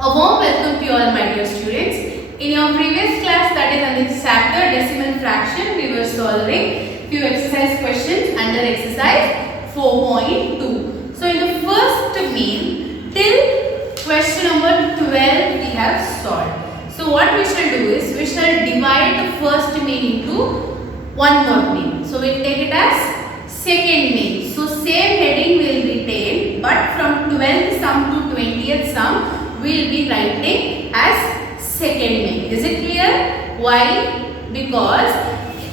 A warm welcome to you all, my dear students. In your previous class, that is Untitled Chapter decimal fraction, we were solving few exercise questions under exercise 4.2. So in the first main till question number 12 we have solved. So what we shall do is we shall divide the first main into one more main. So we will take it as second main. So same heading will retain, but from 12th sum to 20th sum will be writing as second main. Is it clear? Why? Because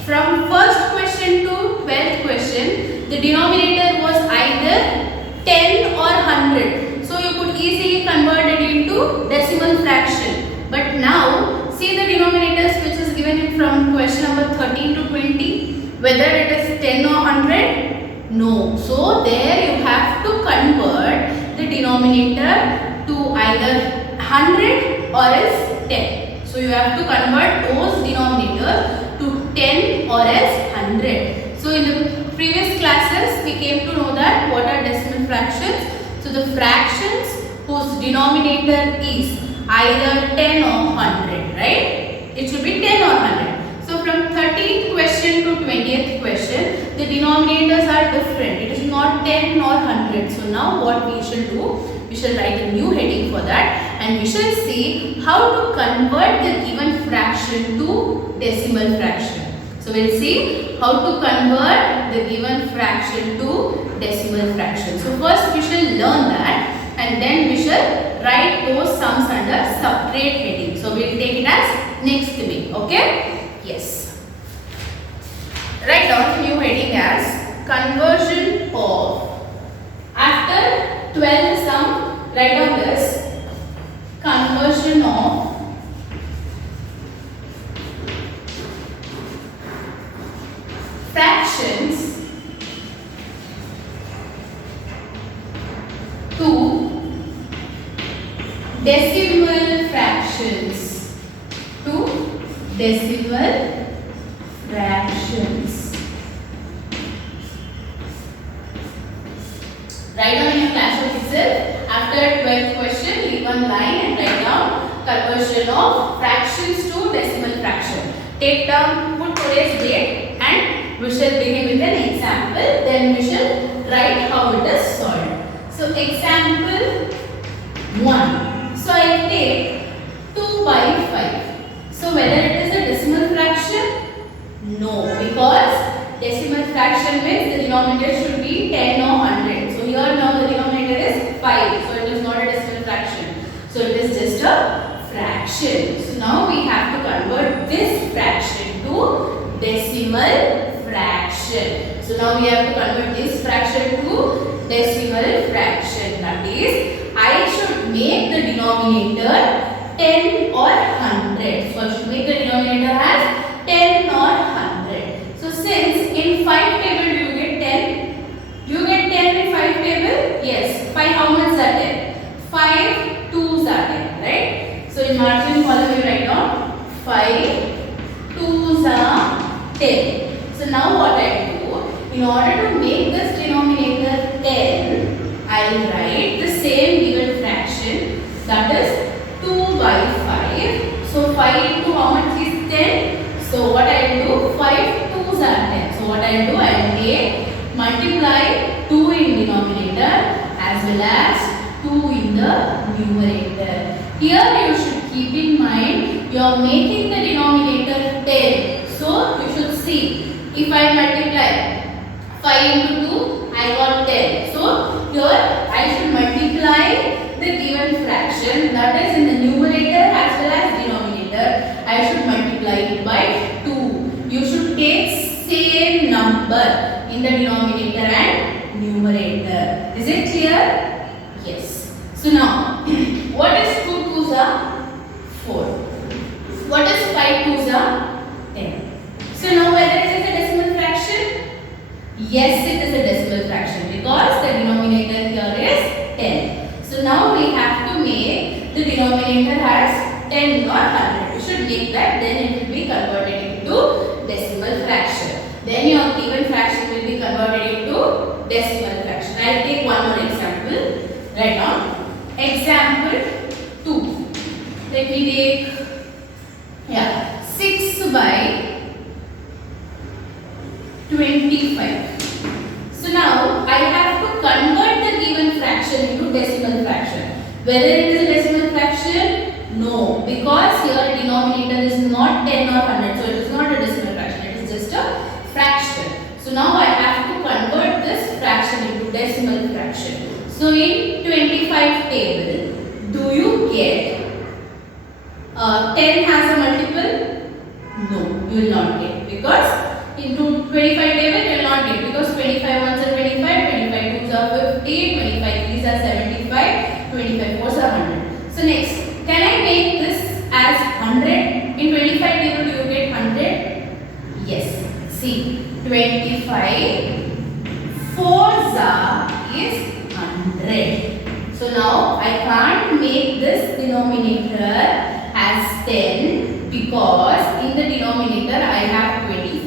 from first question to 12th question, the denominator was either 10 or 100. So you could easily convert it into decimal fraction. But now, see the denominators which is given from question number 13 to 20, whether it is 10 or 100? No. So there you have to convert the denominator to either 100 or else 10. So you have to convert those denominators to 10 or else 100. So in the previous classes we came to know that what are decimal fractions. So the fractions whose denominator is either 10 or 100, right? It should be 10 or 100. So from 13th question to 20th question, the denominators are different. It is not 10 nor 100. So now what we shall do? We shall write a new heading for that and we shall see how to convert the given fraction to decimal fraction. So we will see how to convert the given fraction to decimal fraction. So first we shall learn that and then we shall write those sums under separate heading. So we will take it as next week. Okay? Yes. Write down new heading as conversion of, after 12 sum, write down this, conversion of fractions to decimal fractions, to decimal fractions. Write down in your classwork itself, after 12th question, leave one line and write down conversion of fractions to decimal fraction. Take down, put today's date and we shall begin with an example. Then we shall write how it is solved. So example 1. So I will take 2 by 5. So whether it is a decimal fraction? No, because decimal fraction means the denominator should be 10 or 100. So here now the denominator is 5. So it is not a decimal fraction. So it is just a fraction. So now we have to convert this fraction to decimal fraction. So now we have to convert this fraction to decimal fraction. That is, I should make the denominator 10 or 100. So I should make the denominator as 10 or 100. So since in 5 table you get 10, you get 10 in 5 table? Yes. 5 how much are there? 5 2s are there, right? So in margin column you write down 5 2s are 10. So now what I do? In order to make this denominator 10, I will write the same given fraction, that is 2 by 5. So 5 into how much is 10? So what I will do? 5 2s are 10. So what I will do? I will take multiply 2 in denominator as well as 2 in the numerator. Here you should keep in mind you are making the denominator 10. So you should see, if I multiply 5 into 2, I got 10. So here I should multiply the given fraction, that is in the numerator as well as denominator. I should multiply it by 2. You should take same number in the denominator and numerator. Is it clear? Yes. So now, what is 2 2s are 4. What is 5 2s are 10. So now whether it is a decimal fraction? Yes, it is a decimal fraction because the denominator here is 10. So now we have to make the denominator as 10 or 100. You should make that, then it will be converted into decimal fraction. Then your given fraction will be converted into decimal fraction. I will take one more example. Write down example 2. take 6 by 25. So now I have to convert the given fraction into decimal fraction. Whether it is a decimal fraction? No, because here denominator is not 10 or 100, so it is not a decimal fraction, it is just a fraction. So now I have to convert this fraction into decimal fraction. So in 25 table, do you get 10 has a multiple? No, you will not get, because into 25 table you will not get, because 25 ones are 25, 25 twos are 50, 25 threes are 75, 25 fours are 100. So next, can I make this as 100? In 25 table do you get 100? Yes. See, 25 fours is 100. So now I can't make this denominator as 10, because in the denominator I have 25,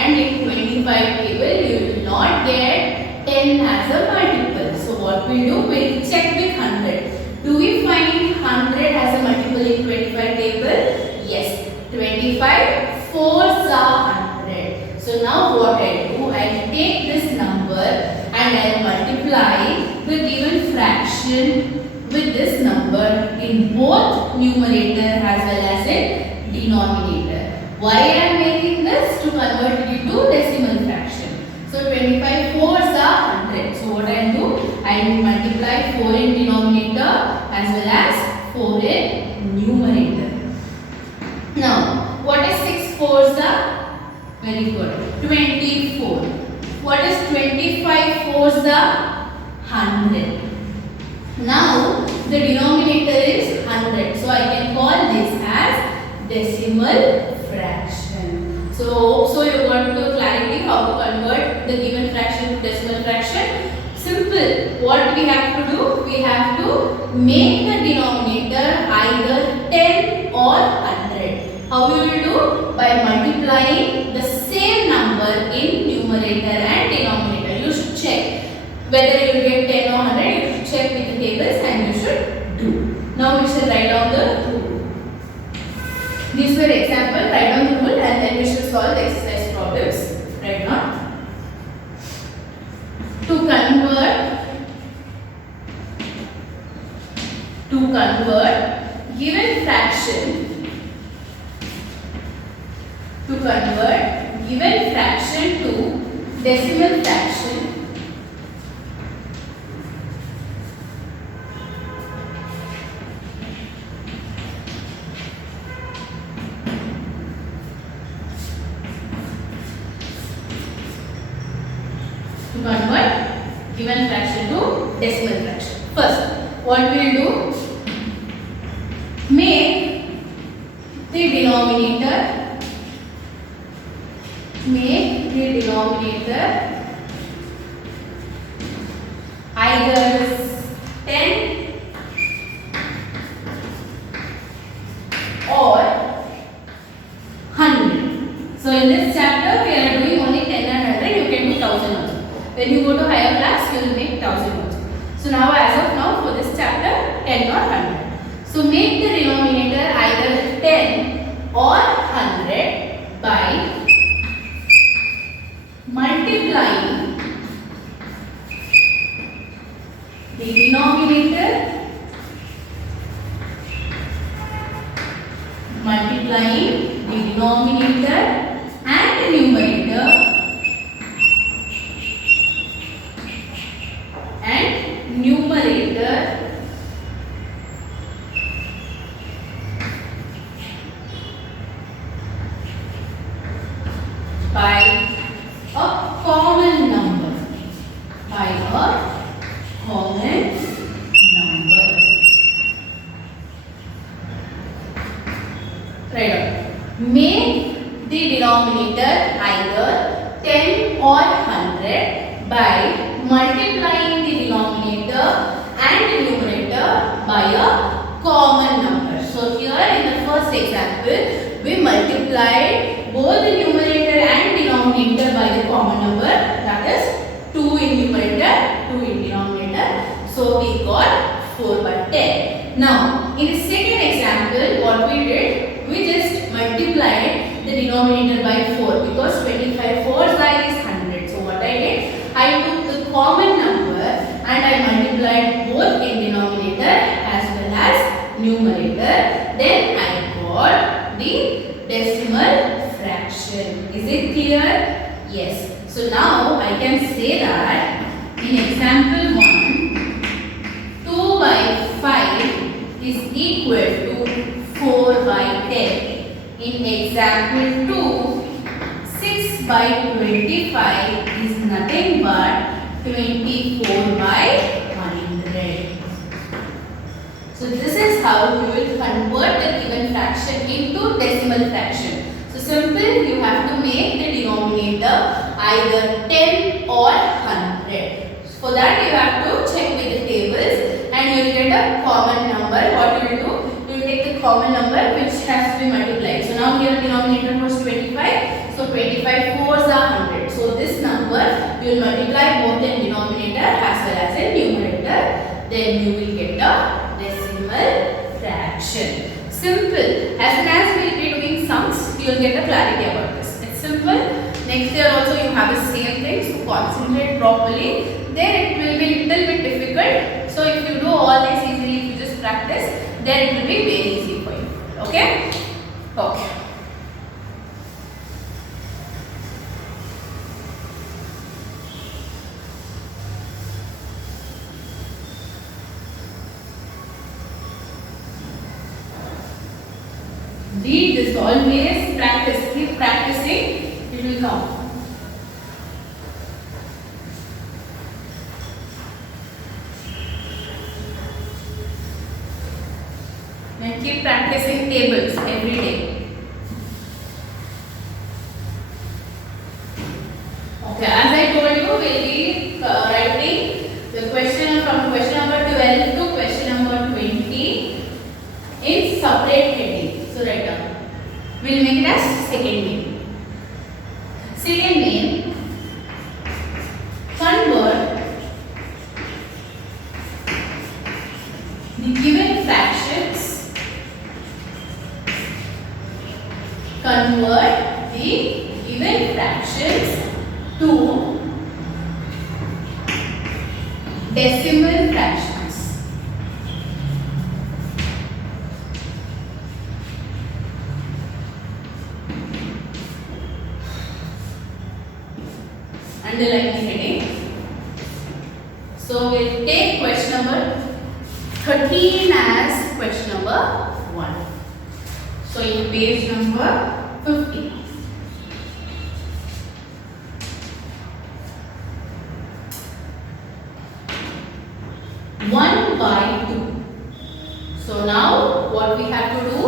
and in 25 table you will not get 10 as a multiple. So what we do? We will check with 100. Do we find 100 as a multiple in 25 table? Yes. 25 fours are 100. So now what I do? I take this number and I multiply the given fraction with this number in both numerator as well as in denominator. Why I am making this? To convert it into decimal fraction. So 25 fours are 100. So what I do? I will multiply 4 in denominator as well as 4 in numerator. Now, what is 6 fours are? Very good. 24. What is 25 fours are? 100. Now, the denominator is 100. So, I can call this as decimal fraction. So you got the clarity how to convert the given fraction to decimal fraction. Simple. What we have to do? We have to make the denominator either 10 or 100. How you will do? By multiplying the same number in numerator and denominator. You should check whether you will get 10 or 100. You should check with the tables and you should do. Now we shall write down the rule. These were example. Write down the rule and then we shall solve the exercise problems right now. To convert given fraction to decimal fraction, given fraction to decimal fraction. First, what we will do? Make the denominator either 10 or 100. So in this chapter we are doing only 10 and 100. You can do 1000 also. When you go to higher class, you will make 1000 also. So now as of now for this chapter 10 or 100. So make the denominator either 10 or 100 by multiplying the denominator and the numerator by a common number. Right on. Make the denominator either 10 or 100 by multiplying the denominator and the numerator by a common number. So here in the first example, we multiplied both the numerator and denominator by the common number, that is 2 in numerator, 2 in denominator. So we got 4 by 10. Now in the second example, what we did, we just multiplied the denominator by 4 because 25 4s is 100. So what I did, I took the common number and I multiplied both in denominator as well as numerator. Then I got the decimal fraction. Is it clear? Yes. So now I can say that in example 1, 2 by 5 is equal to 4 by 10. In example 2, 6 by 25 is nothing but 24 by 100. So this is how you will convert the given fraction into decimal fraction. So simple, you have to make the denominator either 10 or 100. For that you have to check with the tables and you will get a common number. What you will do? You will take the common number which has to be multiplied. So now here denominator was 25. So 25 4s are 100. So this number you will multiply both in denominator as well as in numerator. Then you will get a decimal fraction. Simple. As soon as we will be doing sums, you will get a clarity about this. It's simple. Next year also you have the same thing. So concentrate properly. Then it will be little bit difficult. So if you do all this easily, if you just practice, then it will be very easy for you. Okay? Okay. Read this always, practice, keep practicing, it will come. And keep practicing tables every day. Okay, as I told you, we will be writing the question from question number 12 to question number 20 in separate heading. So write down. We will make it as second name. Second name, convert the given fractions. Convert the given fractions to decimal fractions. Underline the heading. So we will take question number 13 as question number 1. So in page number 50. One by 2. So now what we have to do?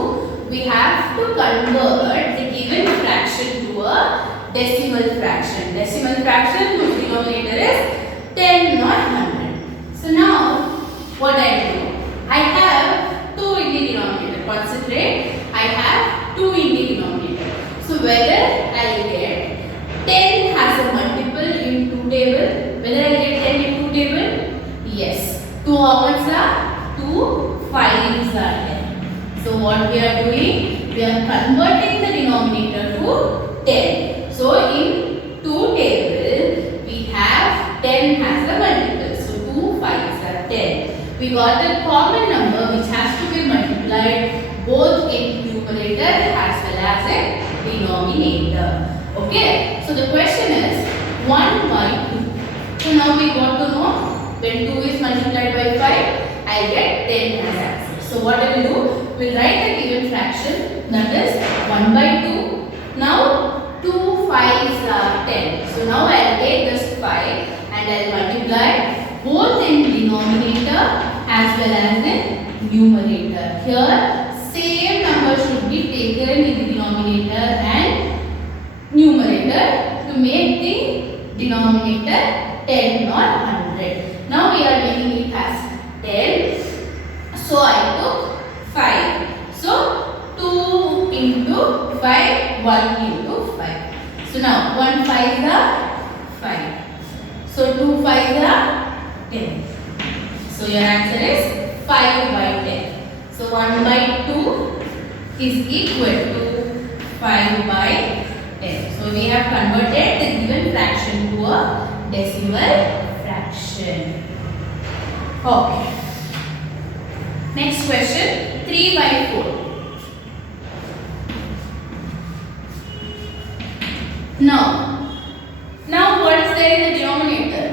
We have to convert the given fraction to a decimal fraction. Decimal fraction whose denominator is 10 not 100. So now what I do? I have 2 in the denominator. Concentrate. I have 2 in the denominator. So whether I will get 10 has a multiple in 2 table. Whether I will get 10 in 2 table? Yes. 2 how much are? 2 5s are 10. So what we are doing? We are converting the denominator to 10. So in 2 table, we have 10 has a multiple. So 2 5s are 10. We got a common number which has to be multiplied both in numerator as well as in denominator. Okay. So the question is 1 by 2. So now we got to know when 2 is multiplied by 5, I get 10 as answer. So what I will do? We will write the given fraction, that is 1 by 2. Now 2 5s are 10. So now I will take this 5 and I will multiply both in denominator as well as in numerator. Here same number should be taken in the denominator and numerator to make the denominator 10 or 100. Now we are making it as 10. So I took 5. So 2 into 5, 1 into 5. So now 1 5 is 5. So 2 5 is 10. So your answer is 5 by 10. So 1 by 2 is equal to 5 by 10. So we have converted the given fraction to a decimal fraction. Okay. Next question, 3 by 4. Now what is there in the denominator?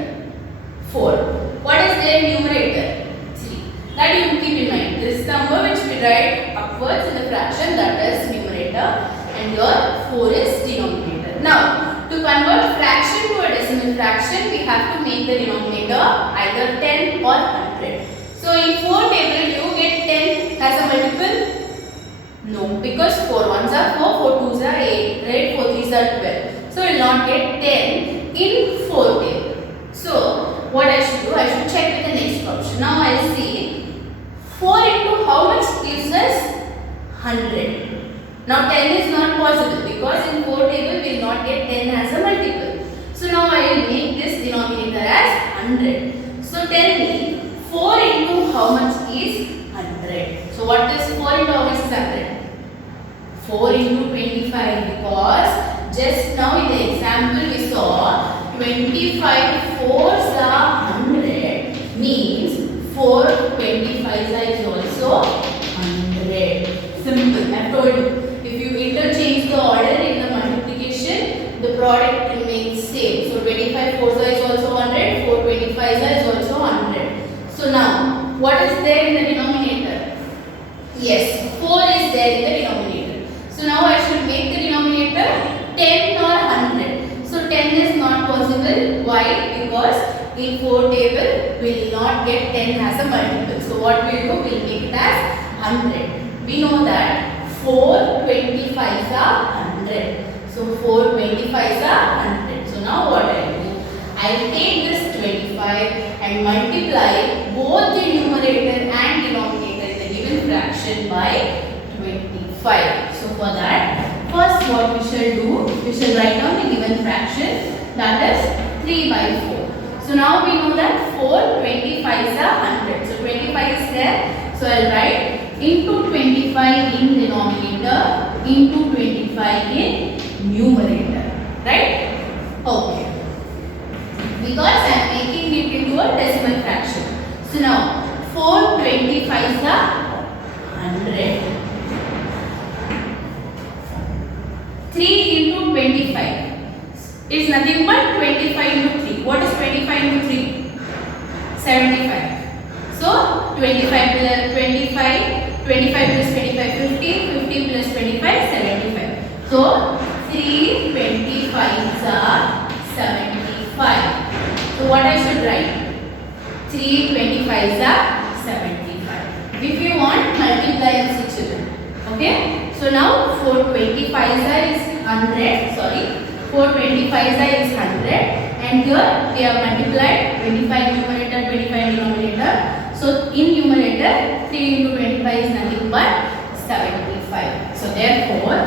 4. What is there in numerator? 3. That you keep in mind. This number which we write upwards in the fraction, that is numerator, and your 4 is denominator. Now, to convert fraction to a decimal fraction, we have to make the denominator either 10 or 100. So in 4 table, you get 10 as a multiple? No, because 4 ones are 4, 4 twos are 8, right? 4 threes are 12. So we will not get 10 in 4 table. So what I should do? I should check with the next option. Now I will see 4 into how much gives us 100. Now 10 is not possible because in 4 table we will not get 10 as a multiple. So now I will make this denominator as 100. So tell me 4 into how much is 100? So what is 4 into how much is 100? 4 into 25, because just now in the example we saw 25 fours are 100, means 4 25s is also 100. Simple. I have told you. If you interchange the order in the multiplication, the product remains same. So 25 fours is also 100, 4 25s is also 100. So now, what is there in the denominator? Yes, 4 is there in the denominator. So now I should make the denominator 10 or 100. So 10 is not possible. Why? Because in 4 table we will not get 10 as a multiple. So what we will do? We will make it as 100. We know that 4 25s are 100. So 4 25s are 100. So now what I do? I will take this 25 and multiply both the numerator and denominator in the given fraction by 25. So for that, first what we shall do, we shall write down the given fraction, that is 3 by 4. So now we know that 4 25s are 100. So 25 is there. So I will write into 25 in denominator, into 25 in numerator. Right? Okay. Because I am making it into a decimal fraction. So now 4 25s are 100. 3 into 25 is nothing but 25 into 3. What is 25 into 3? 75. So 25 plus 25, 25 plus 25, 50, 50 plus 25, 75. So 3 25s are 75. So what I should write? 3 25s are 75. If you want, multiply and see children. Okay? So now 4 25s is 100. Sorry. 4 25s is 100. And here we have multiplied 25 numerator, 25 denominator. So in numerator 3 into 25 is nothing but 75. So therefore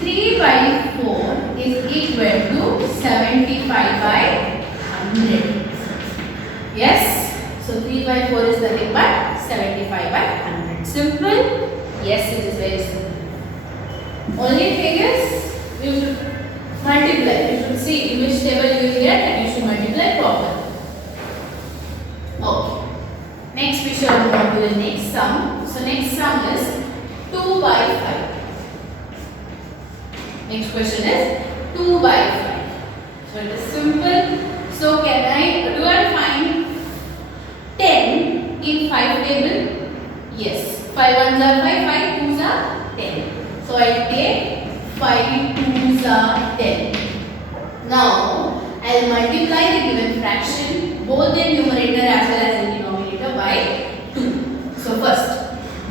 3 by 4 is equal to 75 by 100. Yes. So 3 by 4 is nothing but 75 by 100. Simple? Yes, it is very simple. Only thing is you should multiply. You should see in which table you will get and you should multiply properly. Okay. Next we shall move on to the next sum. So next sum is 2 by 5. Next question is 2 by 5. So it is simple. So do I find 10 in 5 table? Yes. 5 ones are 5, 5 twos are 10. So I take 5 twos are 10. Now I will multiply the given fraction both in numerator as well as in denominator by 2. So first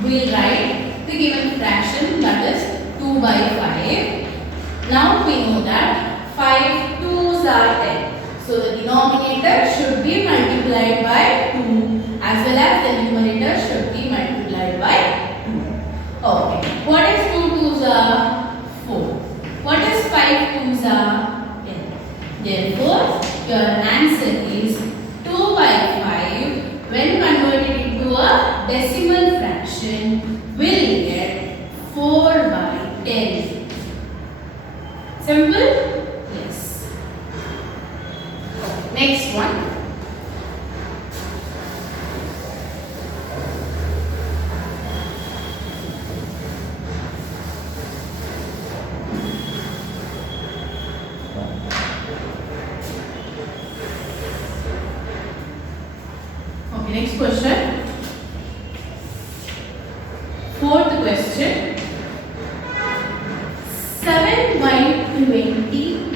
we will write the given fraction, that is 2 by 5. Now we know that 5 twos are 10. So the denominator should be multiplied by 2 as well as the numerator should be multiplied by 2. Okay. What is 2 twos are 4? What is 5 twos are 10? Therefore, your answer is 2 by 5 when converted into a decimal fraction will get 4 10. Simple? Yes. Next one. Okay, next question. Fourth question. 7 by 20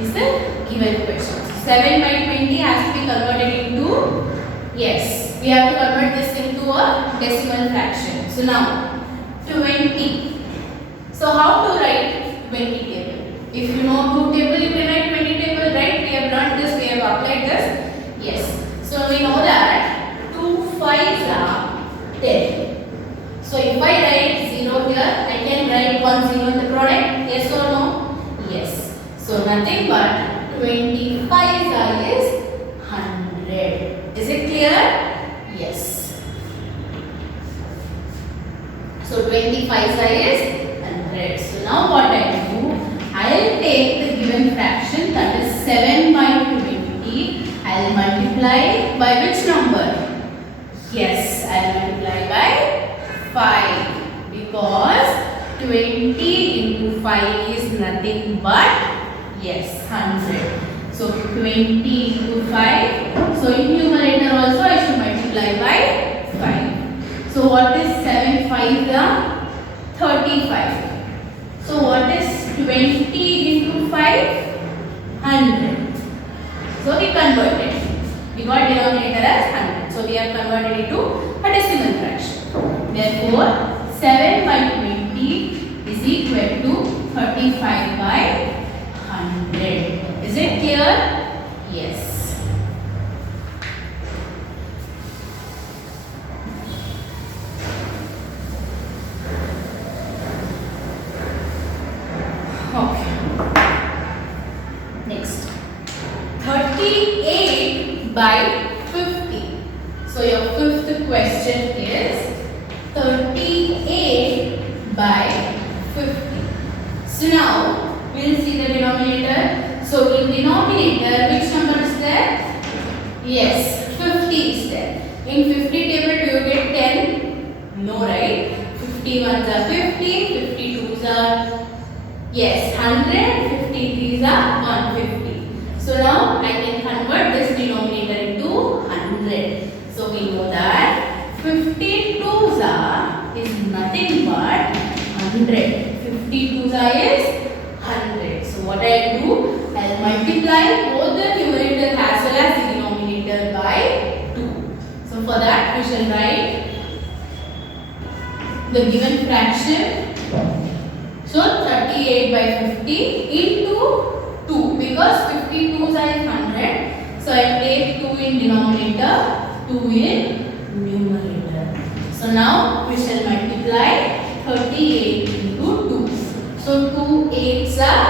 is the given question. 7 by 20 has to be converted into, yes, we have to convert this into a decimal fraction. So now 20. So how to write 20 table? If you know 2 table, you can write 20 table, right? We have learned this, we have applied this. Yes. So we know that 2 5s are 10. So if I write 0 here, I can write 1 0 in the product. Yes or no? Yes. So nothing but 25 is 100. Is it clear? Yes. So 25 is 100. So now what I do? I will take the given fraction, that is 7 by 20. I will multiply by which number? Yes, I will multiply by 5, because 20 into 5 is nothing but, yes, 100. So 20 into 5. So in numerator also I should multiply by 5. So what is 7 5 35. So what is 20 into 5? 100. So we converted. We got denominator as 100. So we have converted it to a decimal fraction. Therefore, 7 by 20 is equal to 35 by 100. Is it clear? Yes. Okay. Next. 38 by 50. So your fifth question is 38 by 50. So now we will see the denominator. So in denominator, which number is there? Yes, 50 is there. In 50 table, do you get 10? No, right? 51s are 50, 52s are, yes, 100, 53s are 150. So now I can convert this denominator into 100. So we know that 52s are is nothing but 100. 52s are is 100. So what I do, I will multiply both the numerator as well as the denominator by 2. So for that we shall write the given fraction. So 38 by 50 into 2, because 52s are 100. So I take 2 in denominator, 2 in numerator. So now we shall multiply 38 into 2. So 2 8s are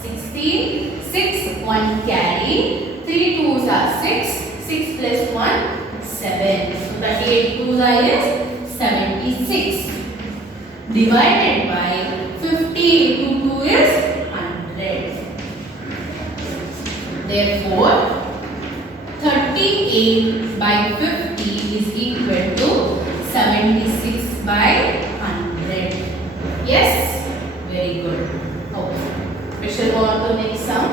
16, 6 1 carry, 3 2s are 6, 6 plus 1 7. So 38 2s are is 76. Divided by 50 into 2 is 100. Therefore, 38 by 50 is equal to 76 by 100. Yes? Very good. Okay. We shall go on to next sum.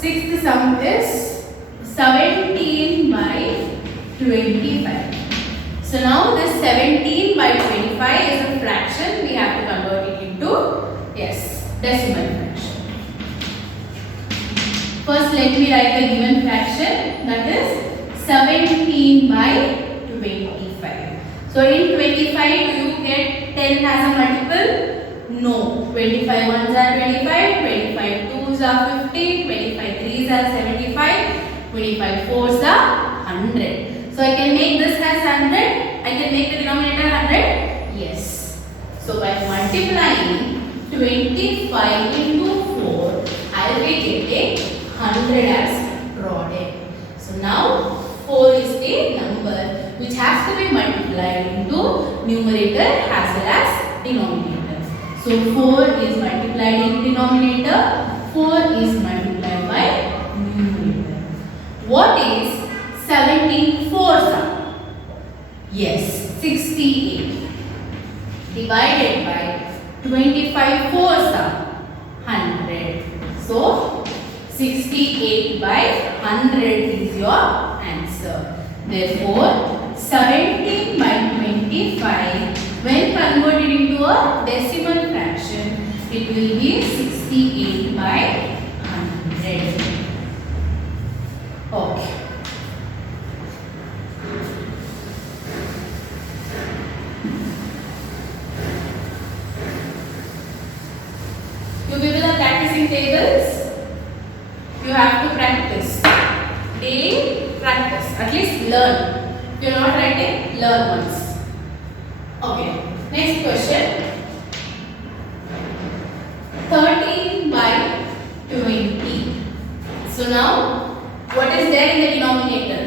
Sixth sum is 17 by 25. So now this 17 by 25 is a fraction. We have to convert it into, yes, decimal fraction. First let me write the given fraction, that is 17 by 25. So in 25 do you get 10 as a multiple? No. 25 ones are 25, 25 twos are 50, 25 threes are 75, 25 fours are 100. So I can make this as 100? I can make the denominator 100? Yes. So by multiplying 25 into 4, I will be getting 100 as product. So now 4 is the number which has to be multiplied into numerator as well as denominator. So 4 is multiplied in denominator, 4 is multiplied by numerator. What is 17 fours? Yes, 68. Divided by 25 fours, 100. So 68 by 100 is your answer. Therefore, 17 by 25, when converted into a decimal fraction, it will be 68 by 100. Okay. You people are practicing tables. You have to practice. Daily practice. At least learn. If you are not writing, learn once. Okay. Next question. 13 by 20. So now, what is there in the denominator?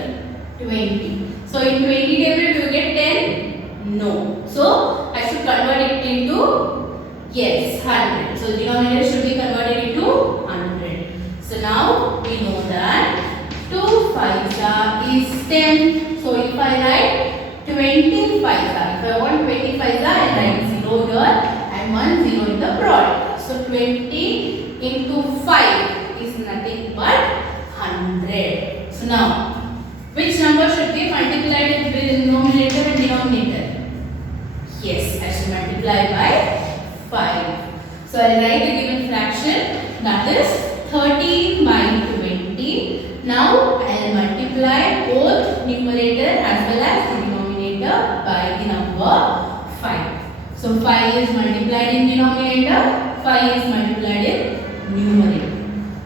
20. So in 20 table, you get 10? No. So I should convert it into, yes, 100. So denominator should be converted into 100. So now we know that 2 5s is 10. So if I write 20 5s, if I want 20 5s, I write 0 here and 1 0 in the product. So 20 into 5 is nothing but 100. So now, which number should be multiplied with denominator and denominator? Yes, I should multiply by 5. So I will write the given fraction, that is 13 by 20. Now I will multiply both numerator as well as the denominator by the number 5. So 5 is multiplied in denominator, 5 is multiplied in numerator.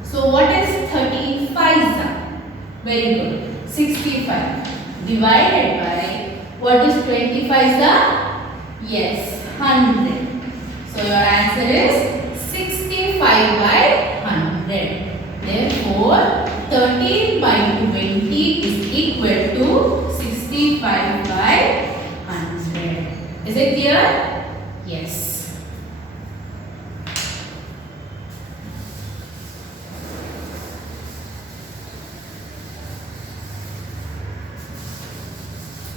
So what is 13 5s? Very good. 65 divided by, what is 20 5s? Yes, 100. So your answer is 65 by 100. Therefore, 13 by 20 is equal to 65 by 100. Is it clear? Yes.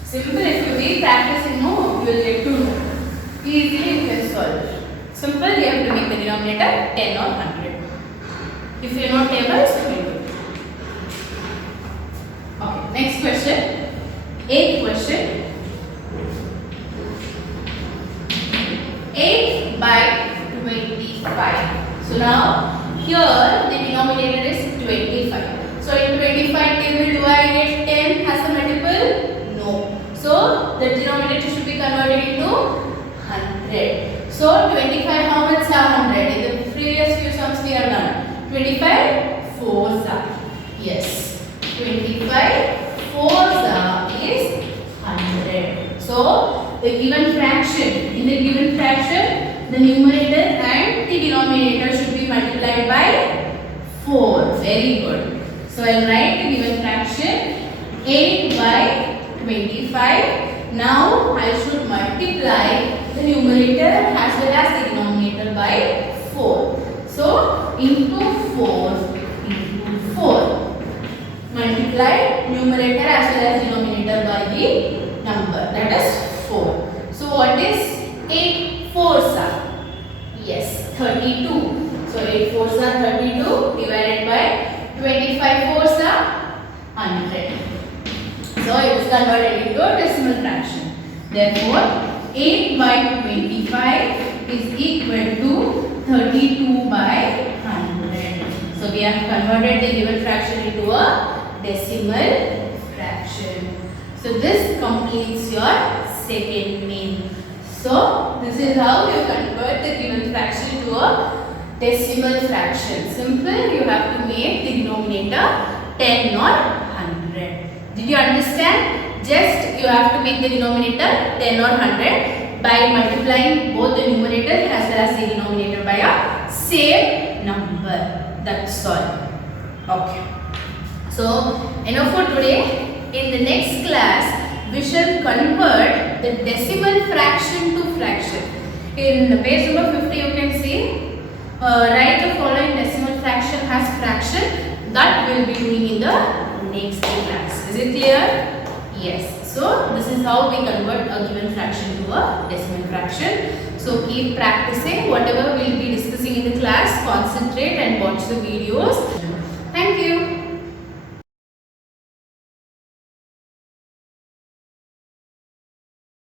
Simple, if you be practicing, no, you will get to know. Easily you can solve. Simple, you have to make the denominator 10 or 100. If you know tables, you will do it. Okay, next question. 8th question. 8 by 25. So now, here the denominator is 25. So in 25 table, do I get 10 as a multiple? No. So the denominator should be converted into 100. So 25, how much are 100? In the previous few sums we have done. 25 fours are. Yes. 25 fours are is 100. So the given fraction, in the given fraction, the numerator and the denominator should be multiplied by 4. Very good. So I will write the given fraction 8 by 25. Now I should multiply the numerator as well as the denominator by 4. So into 4 into 4. Multiply numerator as well as denominator by the number, that is 4. So what is 8 fours are? Yes, 32. So 8 fours are 32 divided by 25 fours are 100. So it is converted into a decimal fraction. Therefore, 8 by 25 is equal to 32 by 100. So we have converted the given fraction into a decimal fraction. So this completes your second main. So this is how you convert the given fraction to a decimal fraction. Simple, you have to make the denominator 10 or 100. Did you understand? just you have to make the denominator 10 or 100 by multiplying both the numerator as well as the denominator by a same number. That's all. Okay. So enough for today. In the next class, we shall convert the decimal fraction to fraction. In page number 50, you can see, write the following decimal fraction as fraction. That we will be doing in the next class. Is it clear? Yes. So this is how we convert a given fraction to a decimal fraction. So keep practicing. Whatever we will be discussing in the class, concentrate and watch the videos. Thank you.